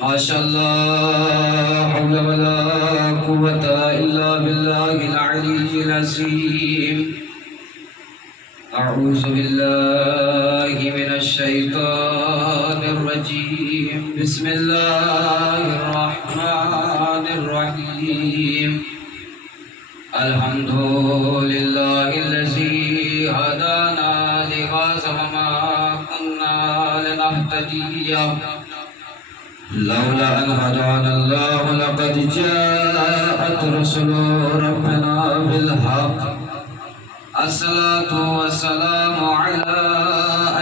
ما شاء الله حول ولا قوة إلا بالله العلي العظيم. أعوذ بالله من الشيطان الرجيم. بسم الله الرحمن الرحيم. الحمد لله الذي هدانا لهذا وما كنا لنهتدي لولا أن هدانا الله لقد جاءت رسل ربنا بالحق. الصلاة والسلام على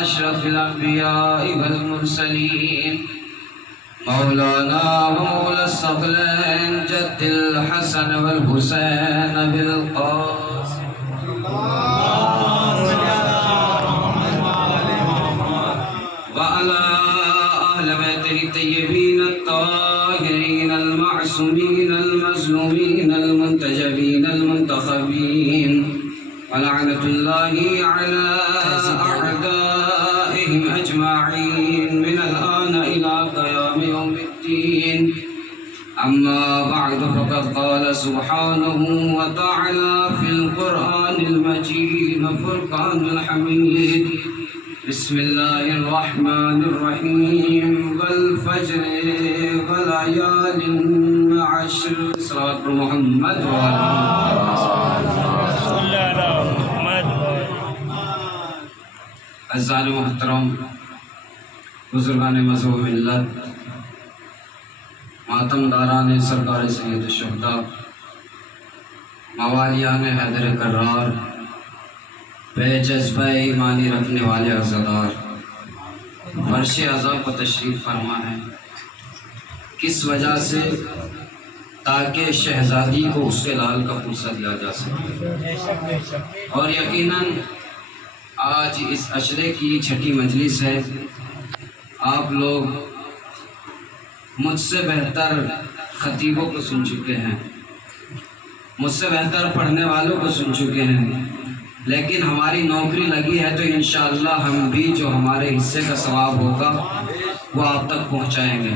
أشرف الأنبياء والمرسلين مولانا ومولى الثقلين جد الحسن والحسين بالقاسم وعلى أهل بيته الطيبين الطاهرين المعصومين المظلومين المنتجبين المنتخبين ولعنة الله على أعدائهم أجمعين من الآن إلى قيام يوم الدين. أما بعد فقد قال سبحانه وتعالى في القرآن المجيد والفرقان الحميد. بسم الله الرحمن الرحيم. والفجر وليال عشر. صلاة محمد اعزائي محترم بزرگان مذہب و ملت، ماتم داران سرکار سید الشہداء، موالیان حیدر کرار، بے جذبہ ایمانی رکھنے والے عزادار، فرش اعضا کو تشریف فرما ہے. کس وجہ سے؟ تاکہ شہزادی کو اس کے لال کا پرسہ دیا جا سکے. اور یقیناً آج اس عشرے کی چھٹی مجلس ہے. آپ لوگ مجھ سے بہتر خطیبوں کو سن چکے ہیں، مجھ سے بہتر پڑھنے والوں کو سن چکے ہیں، لیکن ہماری نوکری لگی ہے تو انشاءاللہ ہم بھی جو ہمارے حصے کا ثواب ہوگا وہ آپ تک پہنچائیں گے.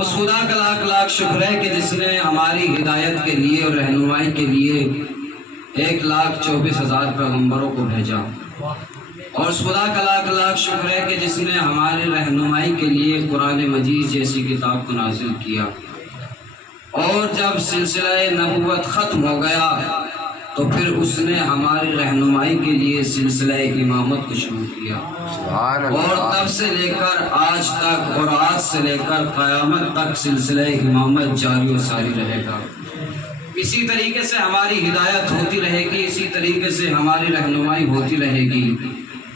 اس خدا کا لاکھ لاکھ شکر ہے کہ جس نے ہماری ہدایت کے لیے اور رہنمائی کے لیے 1,24,000 پیغمبروں کو بھیجا. اور اس خدا کا لاکھ لاکھ شکر ہے کہ جس نے ہماری رہنمائی کے لیے قرآن مجید جیسی کتاب کو نازل کیا. اور جب سلسلہ نبوت ختم ہو گیا تو پھر اس نے ہماری رہنمائی کے لیے سلسلہ امامت کو شروع کیا. اور تب سے لے کر آج تک اور آج سے لے کر قیامت تک سلسلہ امامت جاری و ساری رہے گا. اسی طریقے سے ہماری ہدایت ہوتی رہے گی، اسی طریقے سے ہماری رہنمائی ہوتی رہے گی.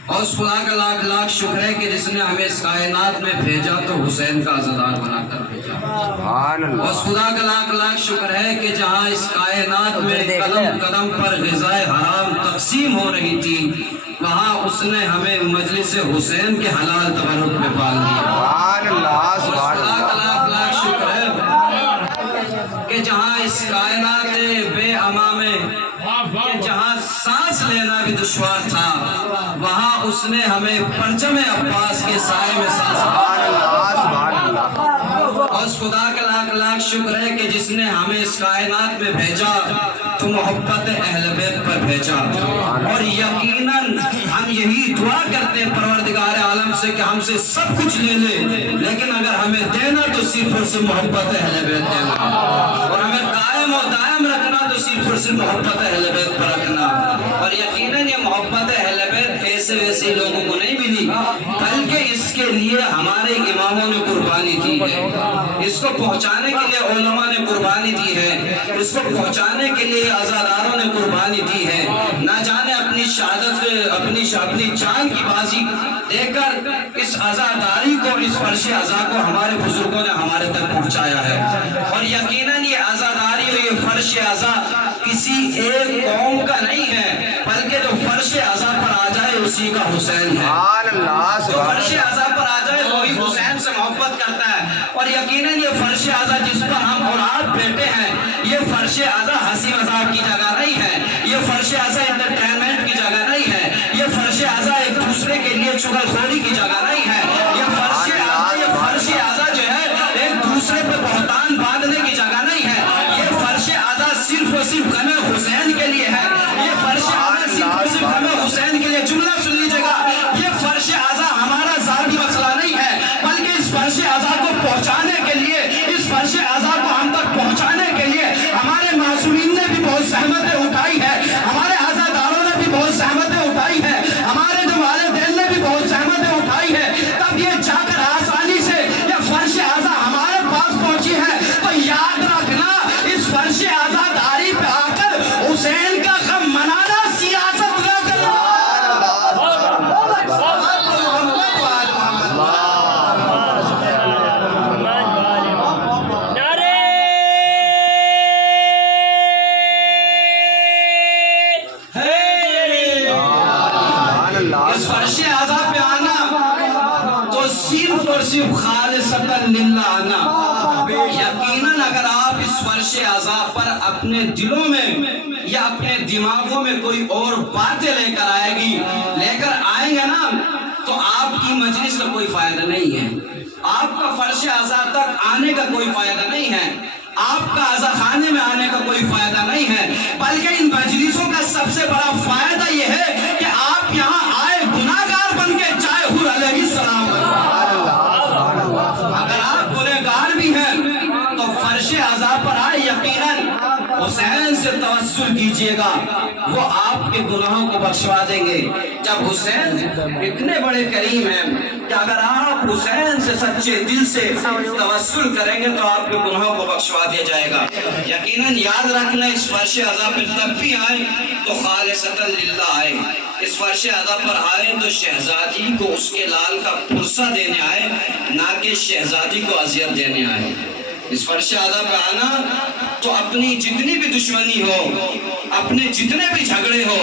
اور اس خدا کا لاکھ لاکھ شکر ہے کہ جس نے ہمیں اس کائنات میں بھیجا تو حسین کا عزادار بنا کر بھیجا. اور اس خدا کا لاکھ لاکھ شکر ہے کہ جہاں اس کائنات میں قدم قدم پر غذائے حرام تقسیم ہو رہی تھی وہاں اس نے ہمیں مجلس حسین کے حلال تبرک میں پال دیا. اس خدا کا لاکھ لاکھ شکر ہے کہ جہاں اس کائنات بے اما میں کہ جہاں سانس لینا بھی دشوار تھا وہاں اس نے ہمیں پرچم عباس کے سائے میں سانس لیا. اور اس خدا کا لاکھ لاکھ شکر ہے کہ جس نے ہمیں اس کائنات میں بھیجا تو محبت اہل بیت پر بھیجا. اور یقیناً ہم یہی دعا کرتے ہیں پروردگار عالم سے کہ ہم سے سب کچھ لے لے لیکن اگر ہمیں دینا تو صرف اور صرف محبت اہل بیت دینا، اور ہمیں قائم و دائم رکھنا تو صرف اور صرف محبت اہل بیت پر رکھنا. اور یقیناً یہ محبت اہل بیت ایسے ویسے لوگوں کو نہیں ملی بلکہ اس کے لیے ہمارے اماموں نے قربانی دی ہے. اس کو پہنچانے کے لیے علماء نے قربانی دی ہے، اس کو پہنچانے کے لیے عزاداروں نے قربانی دی ہے. نہ جانے اپنی شہادت اپنی جان کی بازی دے کر اس عزاداری کو، اس فرش عزا کو ہمارے بزرگوں نے ہمارے تک پہنچایا ہے. اور یقیناً یہ عزاداری اور یہ فرش عزا کسی ایک قوم کا نہیں ہے بلکہ جو فرش عزا پر آ جائے اسی کا حسین ہے. جو فرش عزا پر آ جائے وہی حسین سے محبت کرتا ہے. اور یقیناً یہ فرش عزا جس پر ہم اور آپ بیٹھے ہیں یہ فرش عزا ہنسی مذاق کی جگہ نہیں ہے، یہ فرش عزا انٹرٹینمنٹ کی جگہ نہیں ہے، یہ فرش عزا ایک دوسرے کے لیے چغل خوری کی جگہ نہیں ہے. یہ فرش عزا جو ہے زحمتیں اٹھائی ہے، ہمارے عزاداروں نے بھی بہت زحمتیں اٹھائی ہے، ہمارے جو والدین نے بھی بہت زحمتیں اٹھائی ہے، تب یہ جا کر آسانی سے یہ فرش اعضا ہمارے پاس پہنچی ہے۔ تو یاد رکھنا، اس فرش عزاداری پہ آ کر حسین کا غم منانا سیاست نہ کرنا۔ اس فرش اعضا پہ آنا تو صرف اور صرف خالصتاً للہ آنا۔ یقیناً اگر آپ اس فرش اعضا پر اپنے دلوں میں یا اپنے دماغوں میں کوئی اور باتیں لے کر آئیں گے نا، تو آپ کی مجلس کا کوئی فائدہ نہیں ہے، آپ کا فرش اعضا تک آنے کا کوئی فائدہ نہیں ہے، آپ کا عزا خانے میں آنے کا کوئی فائدہ نہیں ہے، بلکہ ان مجلسوں کا سب سے بڑا فائدہ یہ ہے کہ آپ یہاں آئے گناہگار بن کے، چاہے حور علیہ السلام اگر آپ گناہگار بھی ہیں تو فرش عزا پر آئے، یقیناً حسین سے توسل کیجئے گا، وہ آپ کے گناہوں کو بخشوا دیں گے۔ جب حسین اتنے بڑے کریم ہیں کہ اگر آپ حسین سے سچے دل سے توسل کریں گے تو آپ کے گناہوں کو بخشوا دیا جائے گا۔ یقیناً یاد رکھنا، اس فرش عزا پر تب بھی آئے تو خالصتاً للہ آئے، اس فرش عزا پر آئے تو شہزادی کو اس کے لال کا پرسہ دینے آئے، نہ کہ شہزادی کو اذیت دینے آئے۔ اس فرش عزا پہ آنا تو اپنی جتنی بھی دشمنی ہو، اپنے جتنے بھی جھگڑے ہو،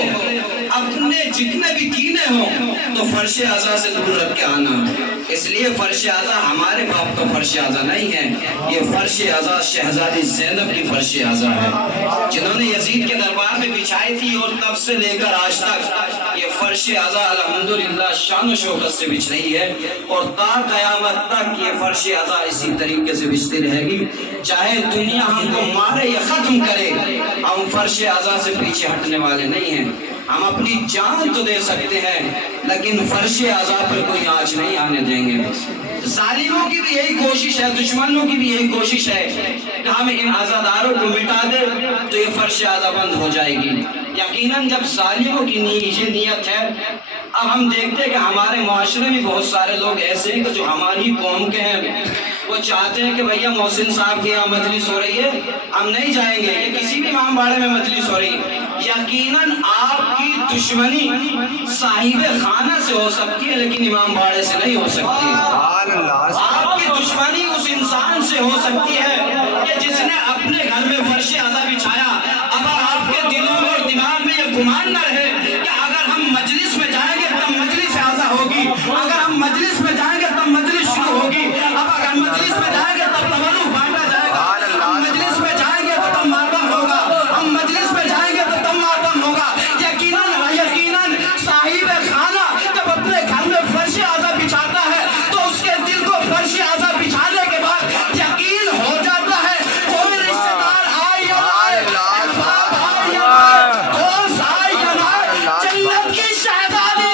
اپنے جتنے بھی کینے ہو، تو فرش عزا سے دور رکھ کے آنا۔ اس لیے فرش عزا ہمارے باپ کا فرش عزا نہیں ہے، یہ فرش عزا شہزادی زینب کی فرش عزا ہے، جنہوں نے یزید کے دربار میں بچھائی تھی، اور تب سے لے کر آج تک یہ فرش عزا الحمدللہ شان و شوکت سے بچھ رہی ہے، اور تا قیامت تک یہ فرش عزا اسی طریقے سے بچتی رہے گی۔ چاہے دنیا ہم کو مارے یا ختم کرے، ہم فرش عزا سے پیچھے ہٹنے والے نہیں ہیں۔ ہم اپنی جان تو دے سکتے ہیں لیکن فرش عزا پر کوئی آنچ نہیں آنے دیں گے۔ ظالموں کی بھی یہی کوشش ہے، دشمنوں کی بھی یہی کوشش ہے کہ ہم ان عزاداروں کو مٹا دیں تو یہ فرش عزا بند ہو جائے گی۔ یقیناً جب ظالموں کی یہ نیت ہے، اب ہم دیکھتے ہیں کہ ہمارے معاشرے میں بہت سارے لوگ ایسے ہیں کہ جو ہماری قوم کے ہیں، وہ چاہتے ہیں کہ بھیا محسن صاحب کی یہاں مجلس ہو رہی ہے، ہم نہیں جائیں گے، یا کسی بھی امام باڑے میں مجلس ہو رہی ہے۔ یقیناً آپ کی دشمنی صاحب خانہ سے ہو سکتی ہے لیکن امام باڑے سے نہیں ہو سکتی۔ آپ کی دشمنی اس انسان سے ہو سکتی ہے کہ جس نے اپنے گھر میں فرش عزا بچھایا۔ اب آپ کے دلوں میں اور دماغ میں یہ گمان نہ رہے کہ اگر ہم مجلس میں جائیں گے تب مجلس عزا ہوگی، اگر ہم مجلس میں جائیں گے تب مجلس شروع ہوگی، اب اگر مجلس میں جائیں گے تب تبرک بانٹا جائے گا، ہم مجلس میں جائیں گے تو تب ماتم ہوگا، ہم مجلس میں جائیں گے تو تب ماتم ہوگا۔ یقیناً صاحب خانہ جب اپنے گھر میں فرش عزا بچھاتا ہے تو اس کے دل کو فرش عزا بچھانے کے بعد یقین ہو جاتا ہے، کوئی رشتہ دار آئے یا نہ آئے، احباب آئے یا نہ آئے، دوست آئے یا نہ آئے، جنت کی شہزادی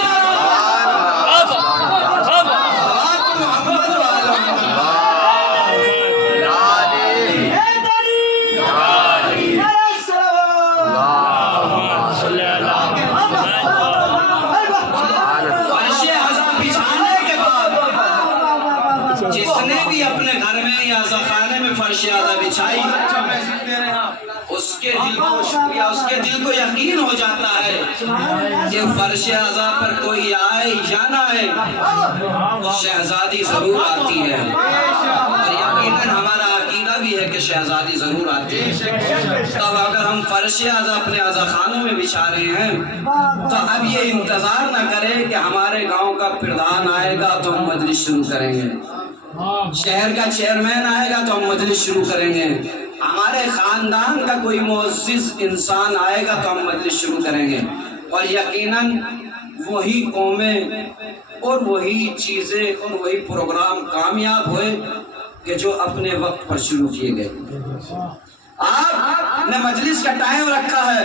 جس نے بھی اپنے گھر میں یا عزا خانے میں فرش عزا بچھائی، اس کے دل کو یقین ہو جاتا ہے کہ فرش عزا پر کوئی آئے یا نہ آئے، شہزادی ضرور آتی ہے، اور یقیناً ہمارا عقیدہ بھی ہے کہ شہزادی ضرور آتی ہے۔ تب اگر ہم فرش عزا اپنے عزا خانوں میں بچھا رہے ہیں تو اب یہ انتظار نہ کرے کہ ہمارے گاؤں کا پردھان آئے گا تو ہم مجلس شروع کریں گے، شہر کا چیئرمین آئے گا تو ہم مجلس شروع کریں گے، ہمارے خاندان کا کوئی معزز انسان آئے گا تو ہم مجلس شروع کریں گے، اور یقیناً وہی قومیں اور وہی چیزیں اور وہی پروگرام کامیاب ہوئے کہ جو اپنے وقت پر شروع کیے گئے۔ آپ نے مجلس کا ٹائم رکھا ہے،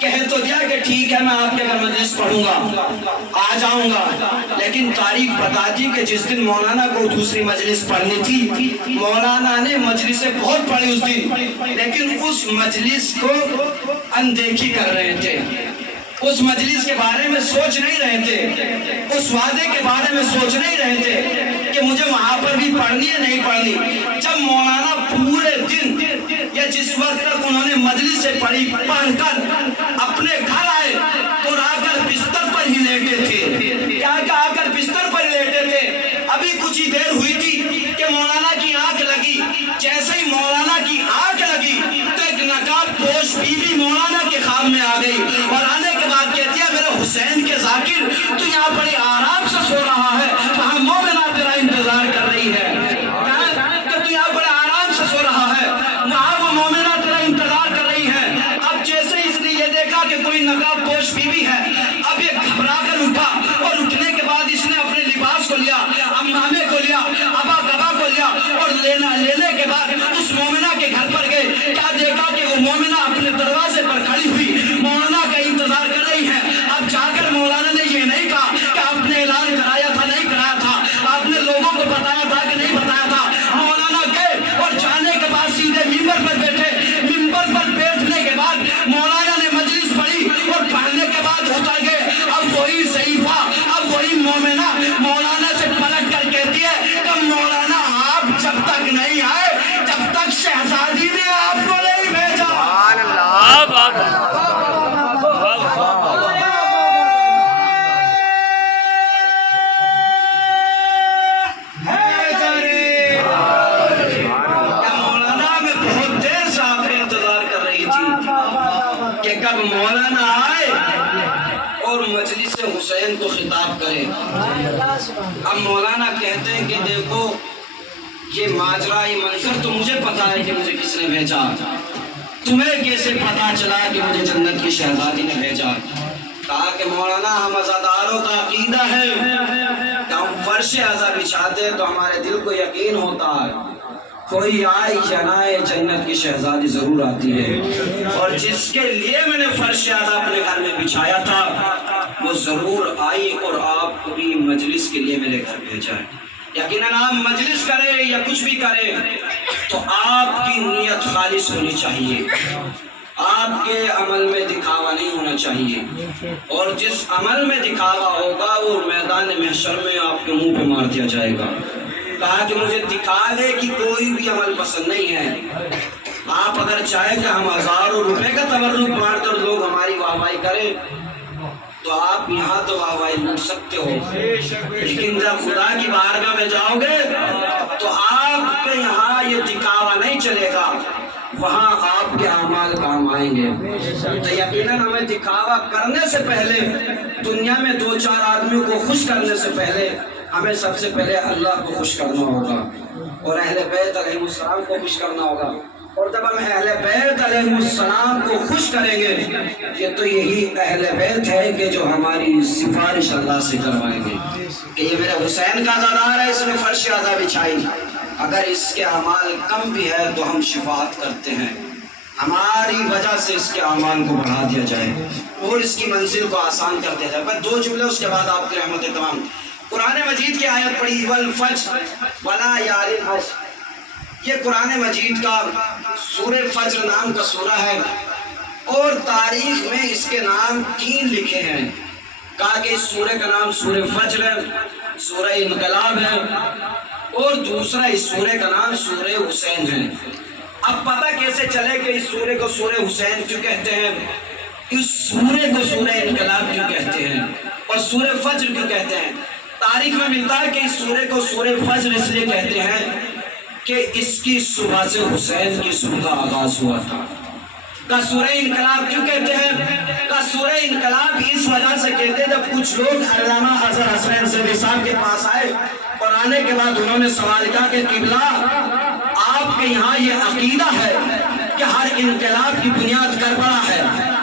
کہہ تو دیا کہ ٹھیک ہے میں آپ کے گھر مجلس پڑھوں گا، آ جاؤں گا، لیکن تاریخ بتاتی کہ جس دن مولانا کو دوسری مجلس پڑھنی تھی، مولانا نے مجلسیں بہت پڑھی اس دن، لیکن اس مجلس کو اندیکھی کر رہے تھے، اس مجلس کے بارے میں سوچ نہیں رہے تھے، اس وعدے کے بارے میں سوچ نہیں رہے تھے کہ مجھے وہاں پر بھی پڑھنی ہے نہیں پڑھنی۔ جب مولانا پورے دن یا جس وقت تک انہوں نے مجلس سے پڑھی پڑھ کر اپنے گھر آئے اور آ کر بستر پر ہی لیٹے تھے، کیا کہ آ کر بستر پر ہی لیٹے تھے، ابھی کچھ ہی دیر ہوئی تھی کہ مولانا کی آنکھ لگی، جیسے ہی مولانا کی آنکھ لگی تو ایک نقاب پوش بیوی مولانا کے خواب میں آ گئی اور آنے کے بعد کہتی ہے میرے حسین کے ذاکر تو یہاں بڑے آرام سے سو رہا ہے، وہاں مومنہ تیرا انتظار کر رہی ہے، کہ تو یہاں بڑے آرام سے سو رہا ہے، وہاں وہ مومنہ تیرا انتظار کر رہی ہے۔ اب جیسے اس نے یہ دیکھا کہ کوئی نقاب پوش بیوی ہے، اب یہ گھبرا کر اٹھا اور اٹھنے کے بعد اس نے اپنے لباس کو لیا، عمامے کو لیا، ابا کبا کو لیا اور لینے کے بعد اس مومنہ کے گھر پر گئے۔ کیا دیکھا کہ وہ مومنہ اپنے دروازے پر کھڑی ہوئی مولانا کا انتظار کر رہی ہے۔ اب جا کر مولانا نے یہ نہیں کہا کہ آپ نے اعلان کرایا تھا نہیں کرایا تھا، آپ نے لوگوں کو بتایا تھا کہ نہیں بتایا تھا۔ مولانا گئے اور جانے کے بعد سیدھے ممبر پر بیٹھے، ممبر پر بیٹھنے کے بعد مولانا نے مجلس پڑھی اور پڑھنے کے بعد اتر گئے۔ اب وہی صحیفہ، اب وہی مومنہ مولانا سے پلٹ کر کہتی ہے کہ مولانا آپ جب تک نہیں آئے جب تک شہزادی نے آپ کو نہیں بھیجا۔ کب مولانا آئے اور مجلس حسین کو خطاب کرے۔ اب مولانا کہتے ہیں کہ دیکھو یہ ماجرا یہ منظر تو مجھے پتا ہے کہ مجھے کس نے بھیجا، تمہیں کیسے پتا چلا کہ مجھے جنت کی شہزادی نے بھیجا؟ کہا کہ مولانا ہم عزاداروں کا عقیدہ ہے کہ ہم فرش عزا بچھاتے تو ہمارے دل کو یقین ہوتا ہے کوئی آئے یا نہ آئے جنت کی شہزادی ضرور آتی ہے، اور جس کے لیے میں نے فرش عزا اپنے گھر میں بچھایا تھا وہ ضرور آئی اور آپ کو بھی مجلس کے لیے میرے گھر بھیجا ہے۔ یقیناً آپ مجلس کرے یا کچھ بھی کرے تو آپ کی نیت خالص ہونی چاہیے، آپ کے عمل میں دکھاوا نہیں ہونا چاہیے، اور جس عمل میں دکھاوا ہوگا وہ میدان محشر میں آپ کے منہ پہ مار دیا جائے گا۔ کہا کہ مجھے دکھاوے کی کوئی بھی عمل پسند نہیں ہے، آپ اگر چاہیں کہ ہم ہزاروں روپے کا تبرک مار کر لوگ ہماری واہواہی کریں تو آپ یہاں تو واہواہی لوٹ سکتے ہو، لیکن جب خدا کی بارگاہ میں جاؤ گے تو آپ کے یہاں یہ دکھاوا نہیں چلے گا، وہاں آپ کے اعمال کام آئیں گے۔ تو یقیناً ہمیں دکھاوا کرنے سے پہلے، دنیا میں دو چار آدمیوں کو خوش کرنے سے پہلے ہمیں سب سے پہلے اللہ کو خوش کرنا ہوگا اور اہل بیت علیہ السلام کو خوش کرنا ہوگا، اور جب ہم اہل بیت علیہ السلام کو خوش کریں گے یہ تو یہی اہل بیت ہے کہ جو ہماری سفارش اللہ سے کروائیں گے کہ یہ میرے حسین کا عزادار ہے، اس نے فرش عزا بچھائی، اگر اس کے اعمال کم بھی ہے تو ہم شفاعت کرتے ہیں ہماری وجہ سے اس کے اعمال کو بڑھا دیا جائے اور اس کی منزل کو آسان کر دیا جائے۔ بس دو جملے اس کے بعد آپ کی رحمت تمام۔ قرآن مجید کی آیت پڑھی والفجر ولیال العشر، یہ قرآن مجید کا سورہ فجر نام کا سورہ ہے، اور تاریخ میں اس کے نام 3 لکھے ہیں۔ کہا کہ اس سورہ کا نام سورہ فجر ہے، سورہ انقلاب ہے، اور دوسرا اس سورہ کا نام سورہ حسین ہے۔ اب پتہ کیسے چلے کہ اس سورہ کو سورہ حسین کیوں کہتے ہیں، اس سورہ کو سورہ انقلاب کیوں کہتے ہیں اور سورہ فجر کیوں کہتے ہیں؟ تاریخ میں ملتا ہے کہ اس سورہ کو سورہ فجر اس لیے کہتے ہیں کہ اس کی صبح سے حسین کی صبح کا آغاز ہوا تھا۔ کا سورہ انقلاب کیوں کہتے ہیں؟ کا سورہ انقلاب اس وجہ سے کہتے ہیں جب کچھ لوگ علامہ اظہر حسین زیدی صاحب کے پاس آئے اور آنے کے بعد انہوں نے سوال کیا کہ قبلہ آپ کے یہاں یہ عقیدہ ہے کہ ہر انقلاب کی بنیاد کربلا ہے،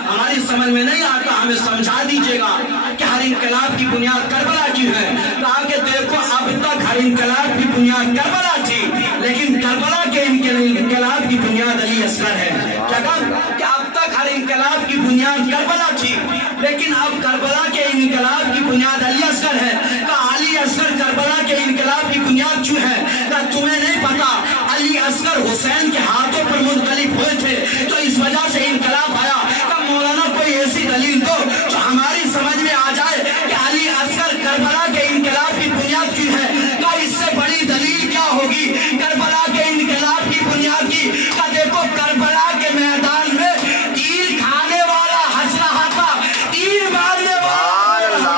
ہماری سمجھ میں نہیں آتا، ہمیں سمجھا دیجیے گا کہ ہر انقلاب کی بنیاد کربلا کیوں ہے؟ کہا کہ دیکھو اب تک ہر انقلاب کی بنیاد کربلا تھی، لیکن کربلا کے انقلاب کی بنیاد علی اصغر ہے۔ کیا کہا کہ اب تک ہر انقلاب کی بنیاد کربلا کربلا تھی، لیکن اب کربلا کے انقلاب کی بنیاد علی اصغر ہے۔ کہا علی اصغر کربلا کے انقلاب کی بنیاد کیوں ہے؟ کہا تمہیں نہیں پتا علی اصغر حسین کے ہاتھوں پر منقلب ہوئے تھے تو اس وجہ سے انقلاب آیا۔ کہا مولانا کوئی ایسی دلیل دو جو ہماری سمجھ میں آ جائے کہ علی اصغر کربلا کے انقلاب کی بنیاد کیوں ہے۔ کہا اس سے بڑی دلیل کیا ہوگی کربلا کے انقلاب کی بنیاد کی؟ کہا دیکھو کربلا کے میدان میں تیر کھانے والا ہنس رہا تھا، تیر مارنے والا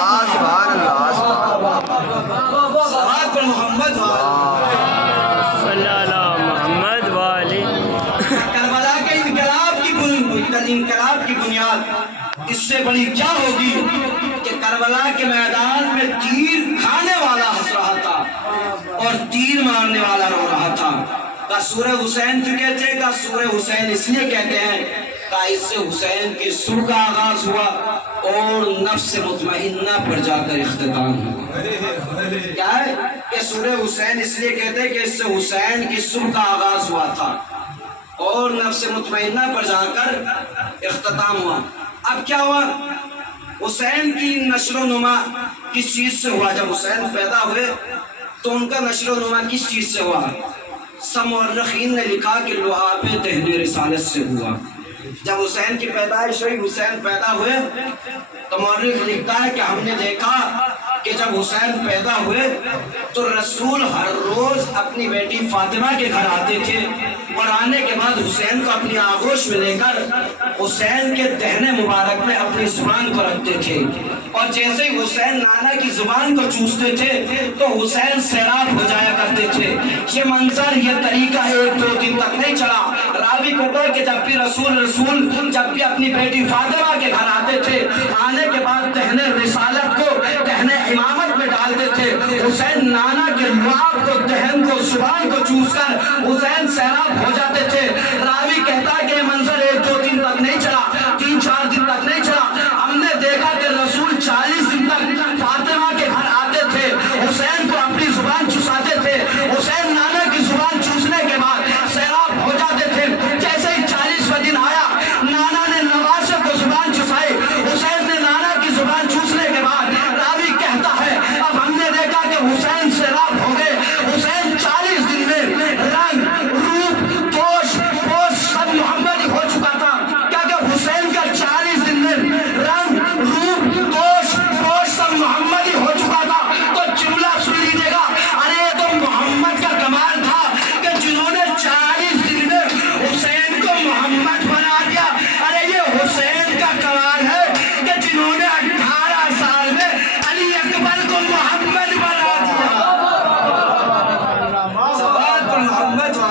صلوات پر محمد کربلا کے انقلاب کی بنیاد اس سے بڑی کیا ہوگی کہ کربلا کے میدان میں تیر کھانے والا ہنس رہا تھا اور تیر مارنے والا رو رہا تھا۔ کہا سورہ حسین کیوں کہتے ہیں؟ کہا سورہ حسین اس لیے کہتے ہیں کہا اس سے حسین کی صبح کا آغاز ہوا اور نفس مطمئنہ پر جا کر اختتام ہوا۔ کیا ہے کہ سورہ حسین اس لیے کہتے ہیں کہ اس سے حسین کی صبح کا آغاز ہوا تھا اور نفس مطمئنہ پر جا کر اختتام ہوا۔ اب کیا ہوا؟ حسین کی نشر و نما کس چیز سے ہوا؟ جب حسین پیدا ہوئے تو ان کا نشر و نما کس چیز سے ہوا؟ سب مورخین نے لکھا کہ لعاب دہن رسالت سے ہوا۔ جب حسین کی پیدائش ہوئی، حسین پیدا ہوئے تو مورخ لکھتا ہے کہ ہم نے دیکھا کہ جب حسین پیدا ہوئے تو رسول ہر روز اپنی بیٹی فاطمہ کے گھر آتے تھے اور آنے کے بعد حسین کو اپنی آغوش میں لے کر حسین کے دہنے مبارک میں اپنی زبان کو رکھتے تھے، اور جیسے ہی حسین نانا کی زبان کو چوستے تھے تو حسین سیراب ہو جایا کرتے تھے۔ یہ منظر، یہ طریقہ 1-2 دن تک نہیں چلا۔ راوی کہتا ہے کہ جب بھی رسول جب بھی اپنی بیٹی فاطمہ کے گھر آتے تھے، آنے کے بعد دہنے رسالت کو دہنے امامت میں ڈالتے تھے، حسین نانا کے لعاب کو، دہن کو، زبان کو چوس کر حسین سیراب ہو جاتے تھے۔ راوی کہتا ہے کہ یہ منظر 1-2 دن تک نہیں چلا، 3-4 دن تک نہیں چلا۔ ہم نے دیکھا کہ رسول 40 دن تک فاطمہ کے گھر آتے تھے، حسین کو اپنی زبان چوساتے تھے، حسین نانا کی زبان چوسنے کے بعد سیراب ہو جاتے تھے۔ جیسے ہی 40واں دن آیا، نانا نے نواسے کو زبان چوسائی، حسین نے نانا کی زبان چوسنے کے بعد راوی کہتا ہے اب ہم نے دیکھا کہ حسین سیراب ہو گئے۔ حسین 40 دن میں رنگ، روپ، پوش سب محمدی ہو چکا تھا۔ کیونکہ حسین کا 40 دن میں رنگ، روپ، پوش سب محمدی ہو چکا تھا۔ تو جملہ سن لیجیے گا، ارے یہ تو محمد کا کمال تھا کہ جنہوں نے 40 دن میں حسین کو محمد بنا دیا۔ ارے یہ حسین کا کمال ہے کہ جنہوں نے 18 سال میں علی اکبر کو محمد بنا دیا۔ صلوات پر محمد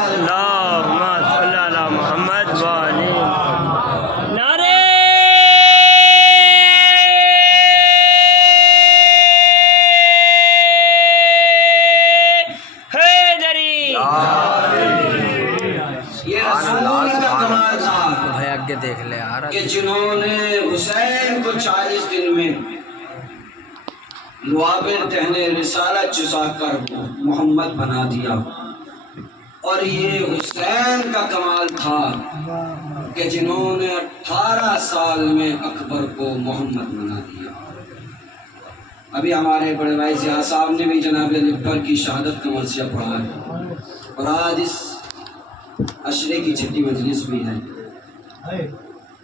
دیکھ لے کہ جنہوں نے حسین کو 40 دن میں لعاب دہن رسالت چسا کر محمد بنا دیا، اور یہ حسین کا کمال تھا کہ جنہوں نے 18 سال میں اکبر کو محمد بنا دیا۔ ابھی ہمارے بڑے بھائی ضیاء صاحب نے بھی جناب اکبر کی شہادت کا مرثیہ پڑھا ہے، اور آج اس عشرے کی چھٹی مجلس بھی ہے،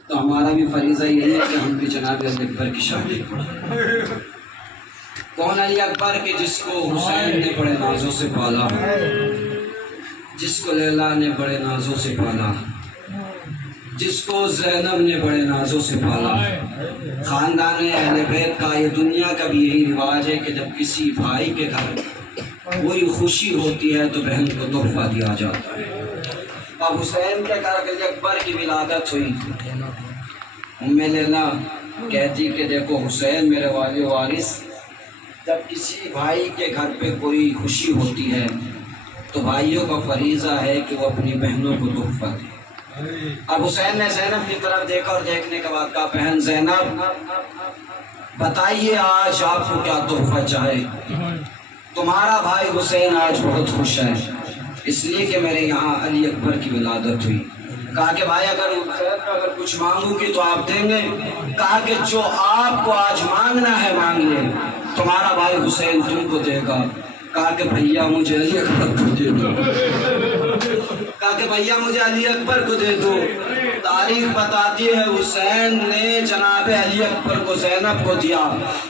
تو ہمارا بھی فریضہ یہ ہے کہ ہم بھی جناب اکبر کی شہادت پڑھیں۔ کون علی اکبر کے جس کو حسین نے بڑے نازوں سے پالا، جس کو لیلا نے بڑے نازوں سے پالا، جس کو زینب نے بڑے نازوں سے پالا۔ خاندان اہل بیت کا، یہ دنیا کا بھی یہی رواج ہے کہ جب کسی بھائی کے گھر کوئی خوشی ہوتی ہے تو بہن کو تحفہ دیا جاتا ہے۔ اب حسین کے گھر علی اکبر کی ولادت ہوئی، ام لیلا کہتی کہ دیکھو حسین میرے والد وارث، جب کسی بھائی کے گھر پہ کوئی خوشی ہوتی ہے تو بھائیوں کا فریضہ ہے کہ وہ اپنی بہنوں کو تحفہ دیں۔ اب حسین نے زینب کی طرف دیکھا اور دیکھنے کے بعد کہا بہن زینب بتائیے آج آپ کو کیا تحفہ چاہے؟ تمہارا بھائی حسین آج بہت خوش ہے اس لیے کہ میرے یہاں علی اکبر کی ولادت ہوئی۔ کہا کہ بھائی اگر کچھ مانگوں گی تو آپ دیں گے؟ کہا کہ جو آپ کو آج مانگنا ہے مانگ لیں، تمہارا بھائی حسین تم کو دے گا۔ کہا کہ بھیا مجھے علی اکبر کو دے دو، کہا کہ بھیا مجھے علی اکبر کو دے دو۔ تاریخ بتاتی ہے حسین نے جناب علی اکبر کو زینب کو دیا،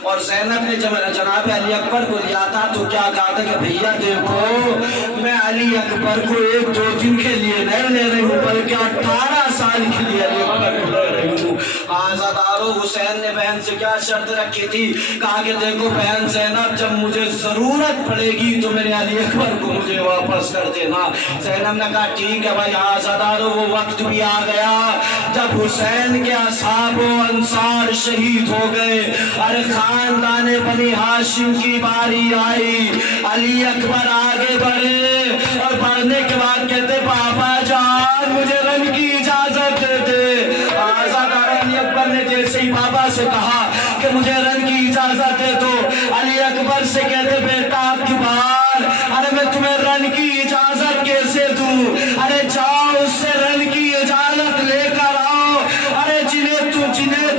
اور زینب نے جب جناب علی اکبر کو دیا تھا تو کیا کہا تھا کہ بھیا دیکھو میں علی اکبر کو 1-2 دن کے لیے نہیں لے رہی ہوں بلکہ 18 سال کے لیے علی اکبر کو لے رہی ہوں۔ آزادارو حسین نے بہن سے کیا شرط رکھی تھی؟ کہا کہ دیکھو بہن زینب جب مجھے ضرورت پڑے گی تو میرے علی اکبر کو مجھے واپس کر دینا۔ زینب نے کہا ٹھیک ہے بھائی۔ آزادارو وہ وقت بھی آ گیا جب حسین کے اصحاب و انصار شہید ہو گئے، ارے خاندان بنی ہاشم کی باری آئی، علی اکبر آگے بڑھے اور بڑھنے کے بعد کہتے بابا جان مجھے رن کی اجازت دے دے۔ آزادار علی اکبر نے جیسے ہی بابا سے کہا کہ مجھے رن کی اجازت دے دو، علی اکبر سے کہتے بیٹا اکبر ارے میں تمہیں رن کی اجازت کیسے دوں؟ ارے جاؤ اس سے رن کی اجازت لے کر آؤ، ارے جنہیں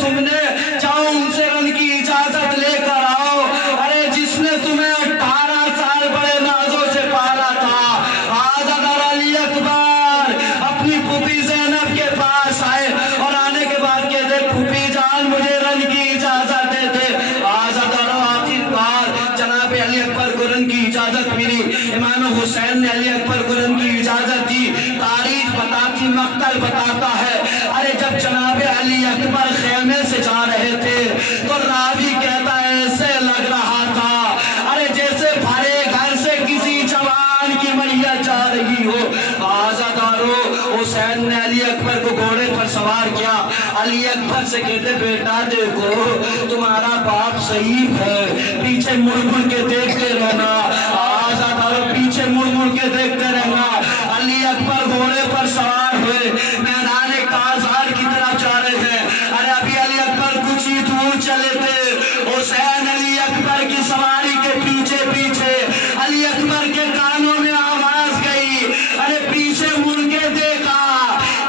تم نے جاؤ ان سے رن کی اجازت لے کر آؤ، ارے جس نے تمہیں 18 سال بڑے نازوں سے پالا تھا۔ آزادار علی اکبر اپنی پھوپھی زینب کے پاس آئے اور آنے کے بعد کہتے پھوپھی جان مجھے رن کی اجازت دے دے۔ آزادار آخر کار جناب علی اکبر کو رن کی اجازت ملی، امام حسین نے علی اکبر کو رن کی اجازت دی۔ تاریخ بتاتی مقتل بتاتا ہے ارے جب جناب علی اکبر خیمے سے جا رہے تھے تو راوی کہتا ہے ایسے لگ رہا تھا ارے جیسے بھرے گھر سے کسی جوان کی میت جا رہی ہو۔ آزادارو حسین نے علی اکبر کو گھوڑے پر سوار کیا، علی اکبر سے کہتے بیٹا دیکھو تمہارا باپ ضعیف ہے، پیچھے مڑ مڑ کے دیکھتے رہنا۔ آزادارو پیچھے مڑ مڑ کے دیکھتے رہنا۔ علی اکبر گھوڑے پر سوار ہوئے میدان کارزار کی طرف جا رہے ہیں، ارے ابھی علی اکبر کچھ ہی دور چلے تھے، حسین علی اکبر کی سواری کے پیچھے پیچھے، علی اکبر کے کانوں میں آواز گئی، ارے پیچھے مڑ کے دیکھا،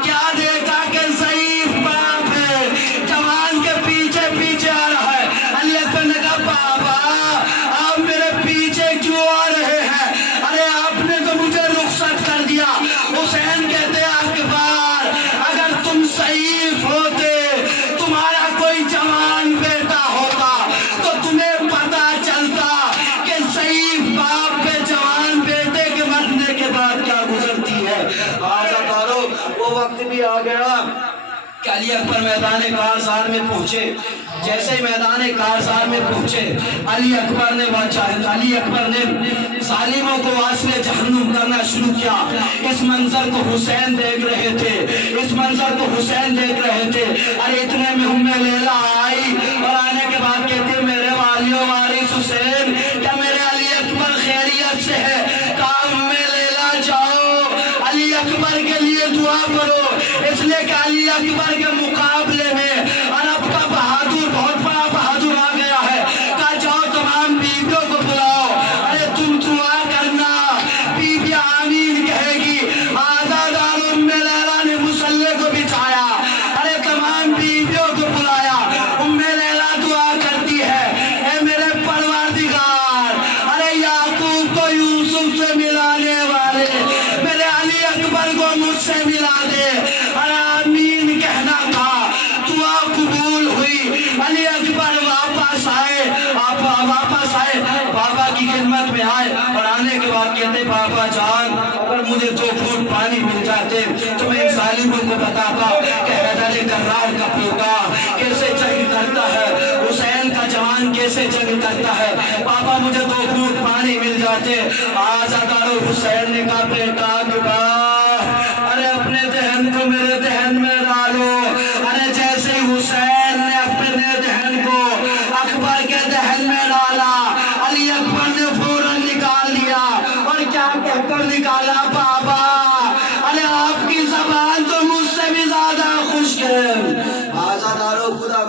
کیا دیکھا کہ ضعیف باپ ہے جوان کے پیچھے پیچھے آ رہا ہے۔ علی اکبر نے کہا بابا آپ میرے پیچھے کیوں آ رہے ہیں؟ ارے آپ نے تو مجھے رخصت کر دیا۔ حسین کہتے اکبر اگر تم ضعیف ہوتے تمہارا کوئی جوان بیٹا ہوتا تو تمہیں پتا چلتا کہ ضعیف باپ پہ جوان بیٹے کے مرنے کے بعد کیا گزرتی ہے۔ آزادارو وہ وقت بھی آ گیا کہ علی اکبر میدان کارزار میں پہنچے۔ جیسے ہی میدان کارزار میں پہنچے علی اکبر نے ظالموں کو واسل جہنم کرنا شروع کیا۔ اس منظر کو حسین دیکھ رہے تھے، ارے اتنے میں ام لیلا آئی اور آنے کے بعد کہتے میرے والیو وارث حسین کیا میرے علی اکبر خیریت سے ہے؟ کہا ام لیلا جاؤ علی اکبر کے لیے دعا کرو، اس لیے کہ علی اکبر کے مقابلے میں عرب کا بہادر بہت بڑا بہادر آ گیا ہے۔ کہا جاؤ تمام بیویوں کو بلاؤ، ارے تم دعا کرنا بی بی آمین کہے گی۔ آزادار ام لیلا نے مصلی کو بچھایا، ارے تمام بیویوں کو بلایا، ام لیلا دعا کرتی ہے اے میرے پروردگار ارے یعقوب کو یوسف سے ملانے والے میرے علی اکبر کو مجھ سے ملا دے۔ ارے آمین کہنا تھا، دعا قبول ہوئی، علی اکبر واپس آئے بابا کی خدمت میں آئے اور آنے کے بعد کہتے بابا جان اگر مجھے 2 گھونٹ پانی مل جاتے تو میں ان ظالموں کو بتاتا کہ حیدر کرار کا پوتا کیسے جنگ کرتا ہے، حسین کا جوان کیسے جنگ کرتا ہے، بابا مجھے 2 گھونٹ پانی مل جاتے۔ آزادارو حسین نے کہا بیٹا ارے اپنے دہن کو میرے دہن میں ڈالو۔ ارے جیسے حسین نے اپنے دہن کو اکبر کے دہن میں ڈالا، علی اکبر نے فوراً نکال لیا اور کیا کہہ کر نکالا بابا ارے آپ کی زبان تو مجھ سے بھی زیادہ خشک ہے۔ آزادارو خدا